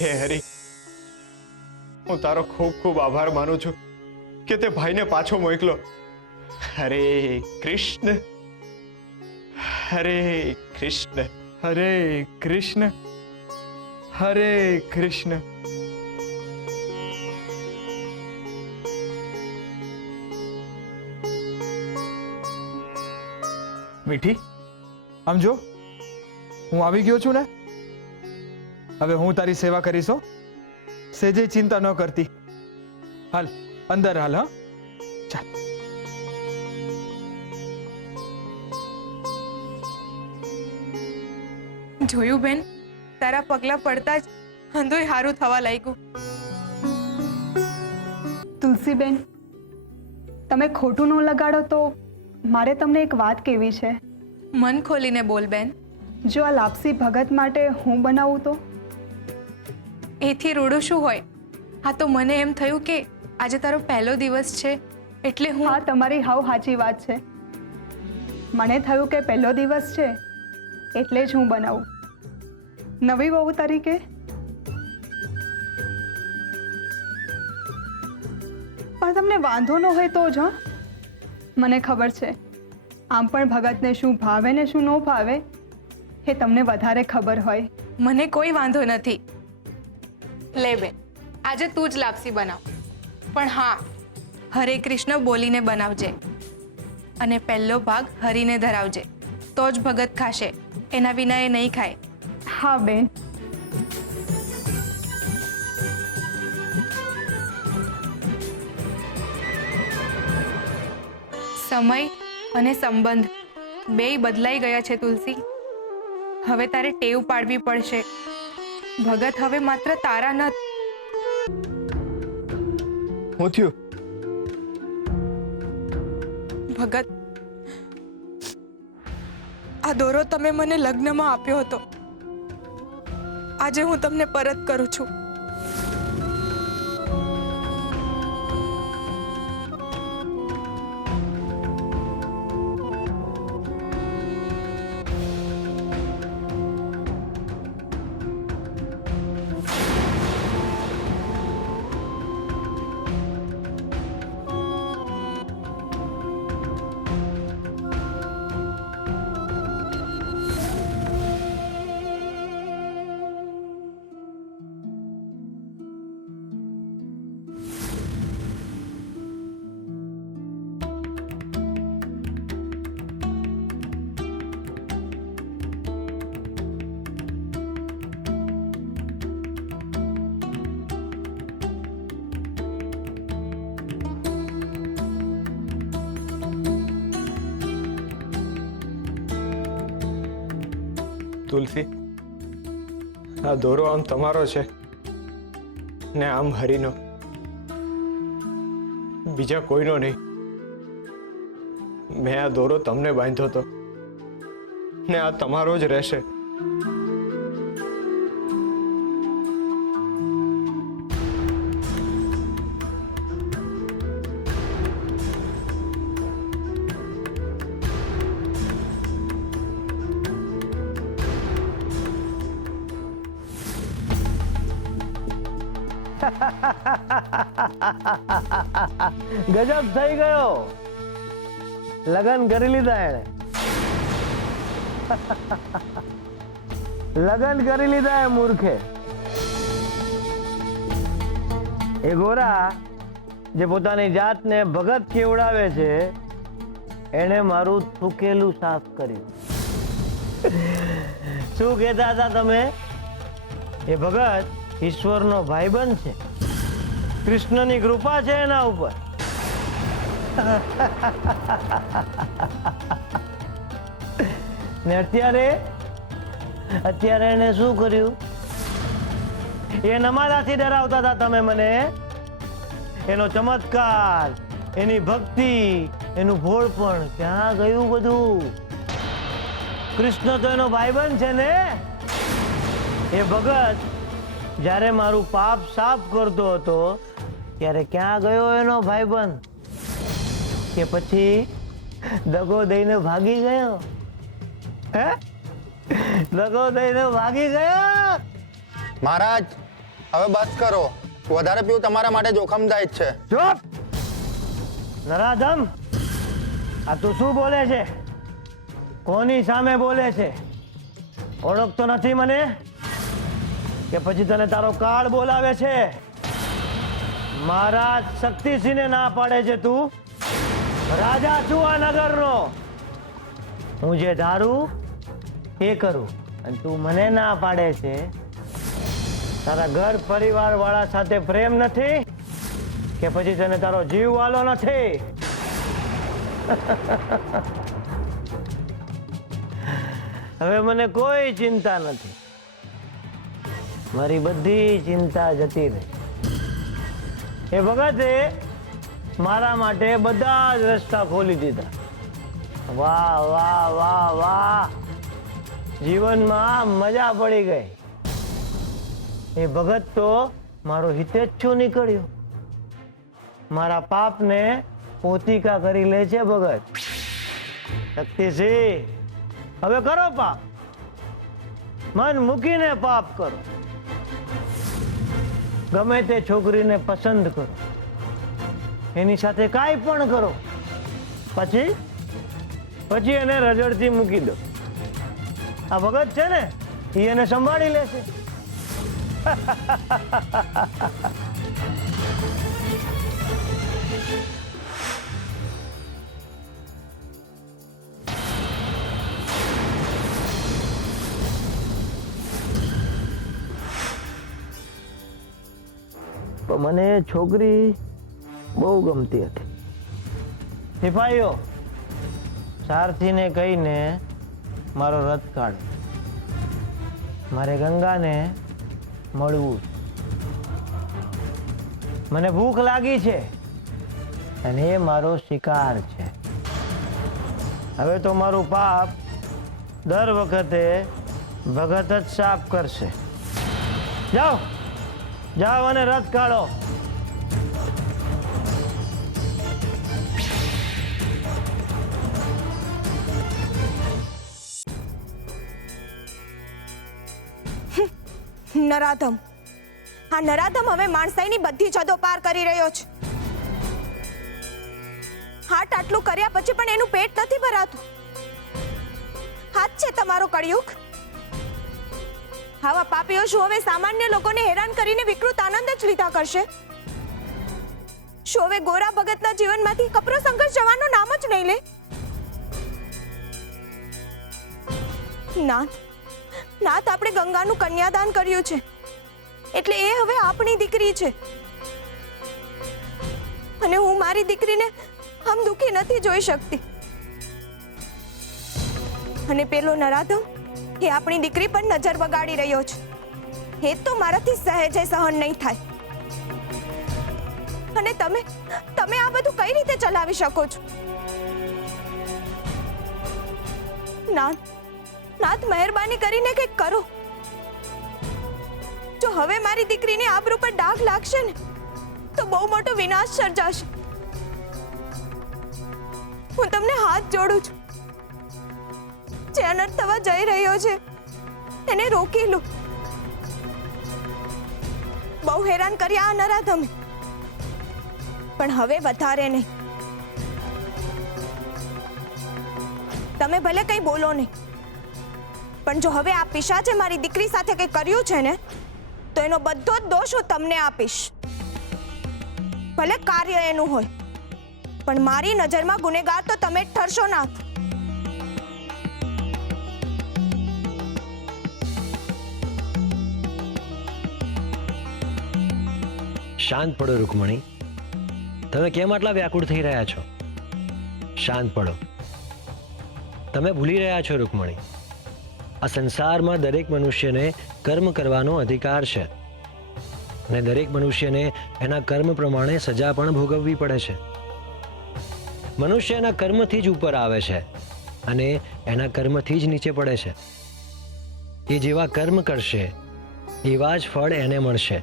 હે હરી, હું તારો ખૂબ ખૂબ આભાર માનું છું કે તે ભાઈને પાછો મોકલો. હરે કૃષ્ણ, હરે કૃષ્ણ, હરે કૃષ્ણ, હરે કૃષ્ણ. મીઠી, આમ જો, હું આવી ગયો છું ને. હવે હું તારી સેવા કરીશ હો. સેજે ચિંતા ન કરતી. હાલ અંદર હાલ. હા, ચાલ. જોયું બેન, તારા પગલા પડતા જ હંધુય હારું થવા લાગ્યું. તુલસીબેન, તમે ખોટું ન લગાડો તો મારે તમને એક વાત કહેવી છે. મન ખોલીને બોલ બેન. જો આ લાપસી ભગત માટે હું બનાવું તો? એથી રૂડું શું હોય? હા, તો મને એમ થયું કે આજે તારો પહેલો દિવસ છે એટલે હું. હા, તમારી હાવ સાચી વાત છે. મને થયું કે પહેલો દિવસ છે એટલે જ હું બનાવું નવી વહુ તરીકે. પણ તમને વાંધો ન હોય તો જ. હા, મને ખબર છે આમ પણ ભગતને શું ભાવે ને શું ન ભાવે એ તમને વધારે ખબર હોય. મને કોઈ વાંધો નથી. લે બેન, આજે તું જ લાપસી બનાવ. પણ હા, હરે કૃષ્ણ બોલીને બનાવજે અને પહેલો ભાગ હરીને ધરાવજે, તો જ ભગત ખાશે. એના વિના એ નહીં ખાય. હા બેન. સમય અને સંબંધ બેય બદલાઈ ગયા છે તુલસી. હવે તારે ટેવ પાડવી પડશે. ભગત હવે માત્ર તારા ન. હું થયું? ભગત, આ દોરો તમે મને લગ્નમાં આપ્યો હતો. આજે હું તમને પરત કરું છું. તુલસી, આ દોરો આમ તમારો છે ને આમ હરીનો, બીજા કોઈનો નહીં. મેં આ દોરો તમને બાંધ્યો હતો ને આ તમારો જ રહેશે. ગજબ થઈ ગયો. લગન કરી લીધા એને. લગન કરી લીધા એ મૂર્ખે. એ ગોરા જે પોતાની જાતને ભગત કેવડાવે છે એને મારું થૂકેલું સાફ કર્યું. શું કહેતા હતા તમે? એ ભગત ઈશ્વરનો ભાઈબંધ છે. કૃષ્ણની કૃપા છે એના ઉપર. ને અત્યારે એને શું કર્યું? એ નમાલાથી ડરાવતા હતા તમે મને. એનો ચમત્કાર, એની ભક્તિ, એનું ભોળપણ ક્યાં ગયું બધું? કૃષ્ણ તો એનો ભાઈબંધ છે ને. એ ભગત જ્યારે મારું પાપ સાફ કરતો હતો ત્યારે ક્યાં ગયો એનો ભાઈબંધ? કે પછી દગો દઈને ભાગી ગયો? હે, દગો દઈને ભાગી ગયો? મહારાજ, હવે બસ કરો. વધારે પીવું તમારા માટે જોખમદાયક છે. ચૂપ! નરાધમ, આ તું શું બોલે છે? કોની સામે બોલે છે? ઓળખતો નથી મને? કે પછી તને તારો કાળ બોલાવે છે? મારા શક્તિસિંહને ના પાડે છે તું? રાજા છું આ નગરનો. હું જે ધારું એ કરું, અને તું મને ના પાડે છે? તારા ઘર પરિવાર વાળા સાથે પ્રેમ નથી કે પછી તને તારો જીવ વાલો નથી? હવે મને કોઈ ચિંતા નથી. મારી બધી ચિંતા જતી રહી. એ ભગતે મારા માટે બધા જ રસ્તા ખોલી દીધા. વાહ વાહ વાહ વાહ, જીવનમાં મજા પડી ગઈ. એ ભગત તો મારો હિતેચ્છુ નીકળ્યો. મારા પાપને પોતિકા કરી લે છે ભગત. શક્તિસિંહ, હવે કરો પાપ. મન મૂકીને પાપ કરો. ગમે તે છોકરીને પસંદ કરો, એની સાથે કાંઈ પણ કરો, પછી એને રજડતી મૂકી દો. આ ભગત છે ને, એ એને સંભાળી લેશે. મને એ છોકરી બહુ ગમતી હતી. સિપાહીઓ, સારથીને કહીને મારો રથ કાઢો. મારે ગંગાને મળવું. મને ભૂખ લાગી છે અને એ મારો શિકાર છે. હવે તો મારું પાપ દર વખતે ભગત જ સાફ કરશે. જાઓ જાઓ અને રથ કાઢો. નરાધમ, આ નરાધમ હવે માણસાઈની બધી હદો પાર કરી રહ્યો છે. હાટ આટલું કર્યા પછી પણ એનું પેટ નથી ભરાતું. હાથ છે તમારો કળિયુગ. આવા પાપીઓ શું હવે સામાન્ય લોકોને હેરાન કરીને વિકૃત આનંદ જ લીધા કરશે? શું હવે ગોરા ભગતના જીવનમાંથી કપરો સંઘર્ષ જવાનું નામ જ નહીં લે? નાથ, આપણે ગંગાનું કન્યાદાન કર્યું છે, એટલે એ હવે આપણી દીકરી છે. અને હું મારી દીકરીને આમ દુખી નથી જોઈ શકતી. અને પેલો નરાધમ, એ આપણી દીકરી પર નજર બગાડી રહ્યો છે. એ તો મારાથી સહેજે સહન નહીં થાય. અને તમે આ બધું કઈ રીતે ચલાવી શકો છો? નાથ, મહેરબાની કરીને કંઈક કરો. જો હવે મારી દીકરીની આબરૂ પર ડાઘ લાગશે ને, તો બહુ મોટો વિનાશ સર્જાશે. હું તમને હાથ જોડું છું. જે અનર્થ થવા જઈ રહ્યો છે એને રોકી લો. બહુ હેરાન કર્યા આ નરાધમે, પણ હવે વધારે નહીં. તમે ભલે કંઈ બોલો નહીં, પણ જો હવે આ પિશાચે મારી દીકરી સાથે કંઈ કર્યું છે ને, તો એનો બધો જ દોષ હું તમને આપીશ. ભલે કાર્ય એનું હોય, પણ મારી નજરમાં ગુનેગાર તો તમે જ ઠરશો. નાથ, શાંત પડો રૂકમણી. તમે કેમ આટલા વ્યાકુળ થઈ રહ્યા છો? શાંત પડો. તમે ભૂલી રહ્યા છો રૂકમણી, આ સંસારમાં દરેક મનુષ્યને કર્મ કરવાનો અધિકાર છે, અને દરેક મનુષ્યને એના કર્મ પ્રમાણે સજા પણ ભોગવવી પડે છે. મનુષ્ય એના કર્મથી જ ઉપર આવે છે અને એના કર્મથી જ નીચે પડે છે. એ જેવા કર્મ કરશે એવા જ ફળ એને મળશે.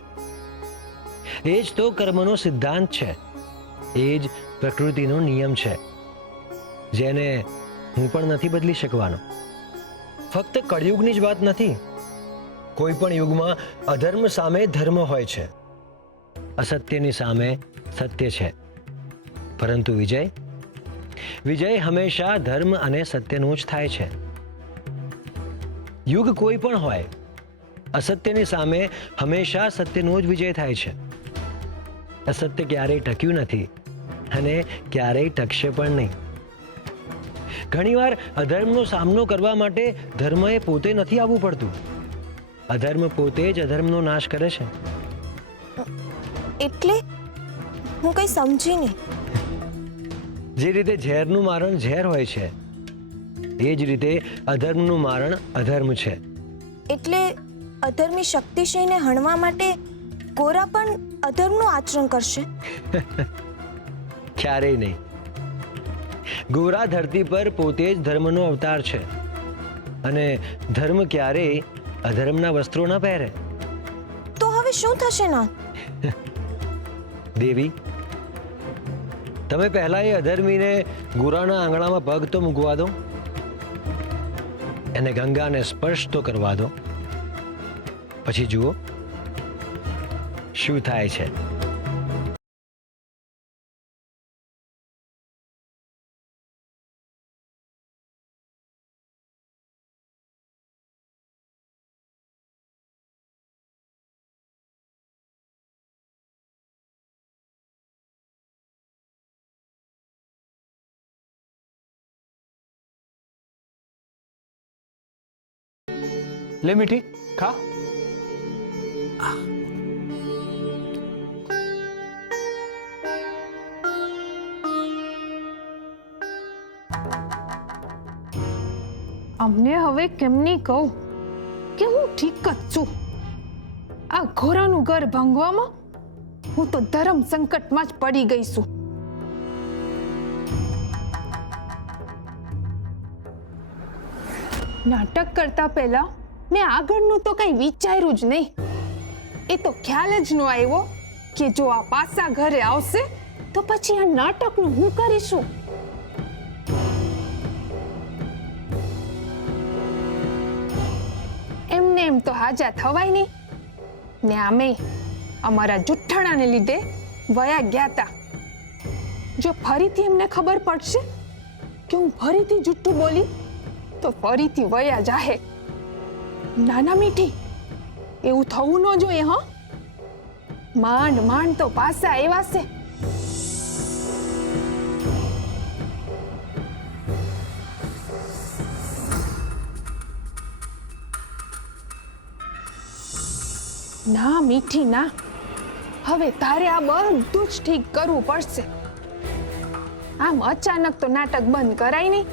એ જ તો કર્મનો સિદ્ધાંત છે, એ જ પ્રકૃતિનો નિયમ છે, જેને હું પણ નથી બદલી શકવાનો. ફક્ત કળિયુગની જ વાત નથી, કોઈ પણ યુગમાં અધર્મ સામે ધર્મ હોય છે, અસત્યની સામે સત્ય છે, પરંતુ વિજય હંમેશા ધર્મ અને સત્યનો જ થાય છે. યુગ કોઈ પણ હોય, અસત્યની સામે હંમેશા સત્યનો જ વિજય થાય છે. અસત્ય ક્યારેય ટક્યું નથી અને ક્યારેય ટકશે પણ નહીં. ઘણીવાર અધર્મનો સામનો કરવા માટે ધર્મએ પોતે નથી આવવું પડતું. અધર્મ પોતે જ અધર્મનો નાશ કરે છે. એટલે હું કંઈ સમજી નહીં. જે રીતે ઝેરનું મારણ ઝેર હોય છે, એ જ રીતે અધર્મનું મારણ અધર્મ છે. એટલે અધર્મી શક્તિસિંહને હણવા માટે ગોરા પણ અધર્મનું આચરણ કરશે? ક્યારેય નહીં. ગોરા ધરતી પર પોતે જ ધર્મનો અવતાર છે અને ધર્મ ક્યારેય અધર્મના વસ્ત્રો ન પહેરે. તો હવે શું થશે નાથ? દેવી, તમે પહેલા એ અધર્મીને ગોરાના આંગણામાં પગ તો મૂકવા દો, એને ગંગાને સ્પર્શ તો કરવા દો, પછી જુઓ શું થાય છે. લે મીઠી, ખા. અમને હવે કેમની કહું કે હું ઠીક જ છું. આ ઘોરાનું ઘર ભાંગવામાં હું તો ધર્મ સંકટમાં જ પડી ગઈ છું. નાટક કરતા પહેલા મેં આગળનું તો કઈ વિચાર્યું જ નહીં. એ તો ખ્યાલ જ ન આવ્યો કે જો આ પાછા ઘરે આવશે તો પછી આ નાટકનું હું કરીશું. એમને એમ તો હાજા થવાય નહીં ને આમે અમારા જુઠ્ઠાણાને લીધે વયા ગયા તા. જો ફરીથી એમને ખબર પડશે કે હું ફરીથી જુઠ્ઠું બોલી તો ફરીથી વયા જાહે. નાના મીઠી, એવું થવું ન જોઈએ. હા, માંડ માંડ તો પાછા આવ્યા છે. ના મીઠી ના, હવે તારે આ બધું જ ઠીક કરવું પડશે. આમ અચાનક તો નાટક બંધ કરાય નહીં.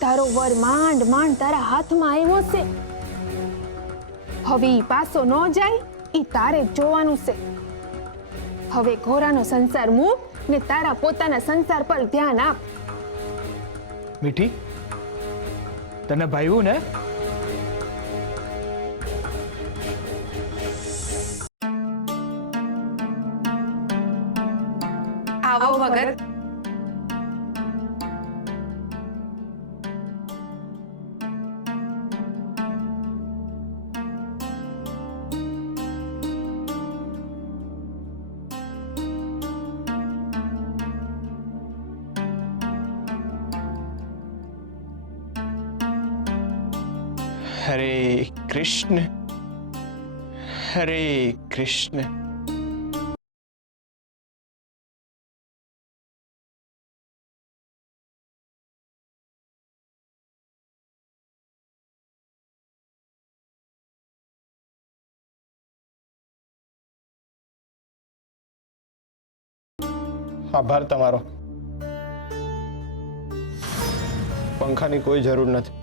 તારો વર માંડ માંડ તારા હાથમાં આવ્યો છે. હવે ઈ પાછો ન જાય ઈ તારે જ જોવાનું છે. હવે ઘોરાનો સંસાર મૂક ને તારા પોતાના સંસાર પર ધ્યાન આપ. મીઠી, તને ભાવ્યું ને? આવો ભગત. હરે કૃષ્ણ, હરે કૃષ્ણ. આભાર તમારો. પંખાની કોઈ જરૂર નથી.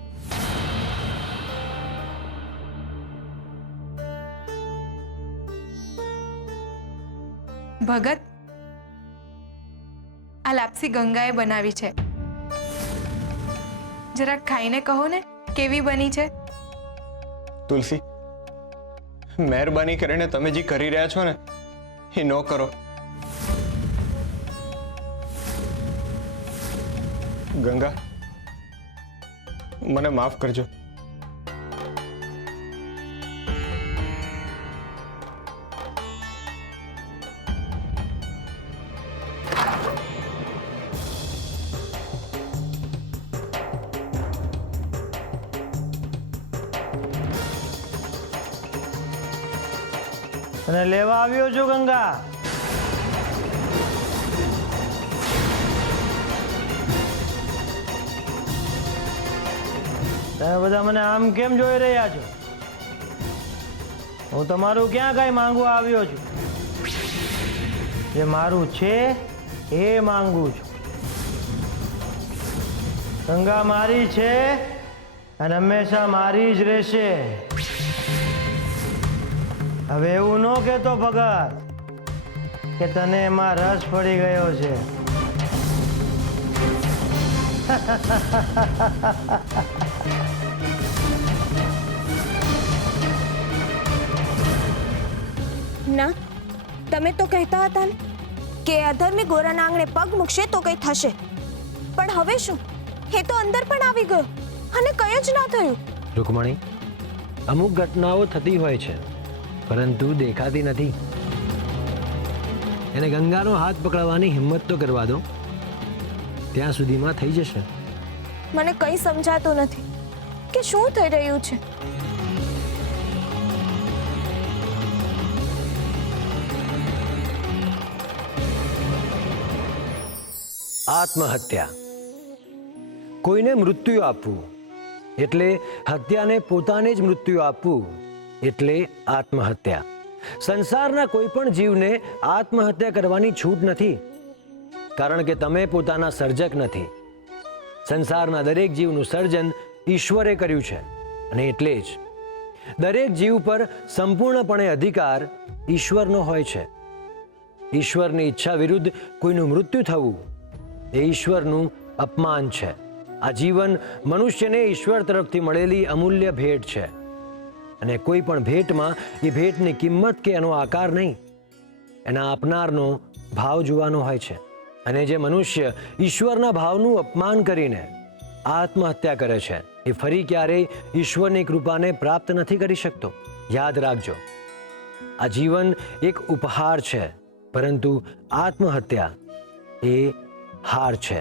ભગત, આ લાપસી ગંગાએ બનાવી છે. જરાક ખાઈને કહો ને કેવી બની છે. તુલસી, મહેરબાની કરીને તમે જે કરી રહ્યા છો ને એ ન કરો. ગંગા, મને માફ કરજો. તને લેવા આવ્યો છું ગંગા. તમે બધા મને આમ કેમ જોઈ રહ્યા છો? હું તમારું ક્યાં કઈ માંગવા આવ્યો છું? જે મારું છે એ માંગુ છું. ગંગા મારી છે અને હંમેશા મારી જ રહેશે. હવે એવું ન કહેતો ભગત કે તને એમાં રસ પડી ગયો છે. ના, તમે તો કહેતા હતા ને કે અધર્મી ગોરાના આંગણે પગ મૂકશે તો કંઈ થશે, પણ હવે શું? એ તો અંદર પણ આવી ગયો અને કંઈ જ ના થયું. રૂકમણી, અમુક ઘટનાઓ થતી હોય છે પરંતુ દેખાતી નથી. એને ગંગાનો હાથ પકડવાની હિંમત તો કરવા દો, ત્યાં સુધીમાં થઈ જશે. મને કંઈ સમજાતું નથી કે શું થઈ રહ્યું છે. આત્મહત્યા, કોઈને મૃત્યુ આપવું એટલે હત્યાને પોતાને જ મૃત્યુ આપવું એટલે આત્મહત્યા. સંસારના કોઈ પણ જીવને આત્મહત્યા કરવાની છૂટ નથી, કારણ કે તમે પોતાના સર્જક નથી. સંસારના દરેક જીવનું સર્જન ઈશ્વરે કર્યું છે અને એટલે જ દરેક જીવ પર સંપૂર્ણપણે અધિકાર ઈશ્વરનો હોય છે. ઈશ્વરની ઈચ્છા વિરુદ્ધ કોઈનું મૃત્યુ થવું એ ઈશ્વરનું અપમાન છે. આ જીવન મનુષ્યને ઈશ્વર તરફથી મળેલી અમૂલ્ય ભેટ છે અને કોઈ પણ ભેટમાં એ ભેટની કિંમત કે એનો આકાર નહીં, એના આપનારનો ભાવ જોવાનો હોય છે. અને જે મનુષ્ય ઈશ્વરના ભાવનું અપમાન કરીને આત્મહત્યા કરે છે એ ફરી ક્યારેય ઈશ્વરની કૃપાને પ્રાપ્ત નથી કરી શકતો. યાદ રાખજો, આ જીવન એક ઉપહાર છે, પરંતુ આત્મહત્યા એ હાર છે.